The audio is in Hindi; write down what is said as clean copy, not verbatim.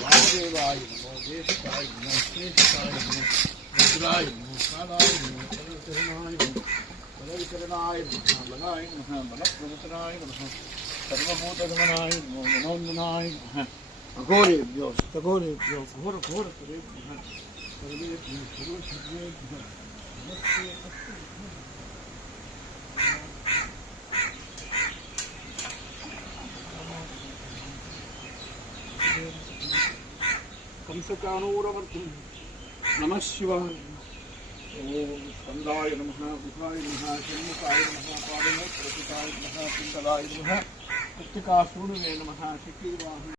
वामदेवाय नमो देशिकाय नमो श्रेष्ठाय नमो रुद्राय नमो कालाय नमो कलविकरणाय नमो कलविकरणाय नमः बलाय नमः बलप्रवचनाय नमः सर्वभूतगमनाय नमो मनोन्मनाय नमः अघोरेभ्यो स्थघोरेभ्यो घोरघोरकरेभ्यः सर्वेभ्यो सर्वसिद्धेभ्यः नमस्ते कंसचाणूरवर्तुं नमः शिवाय ओम स्कंदाय नमः बुधाय नमः षण्मुखाय नमः पादमोत्प्रतिकाय नमः पिंगलाय नमः कृत्तिकासूर्वे नमः शिखीवाहन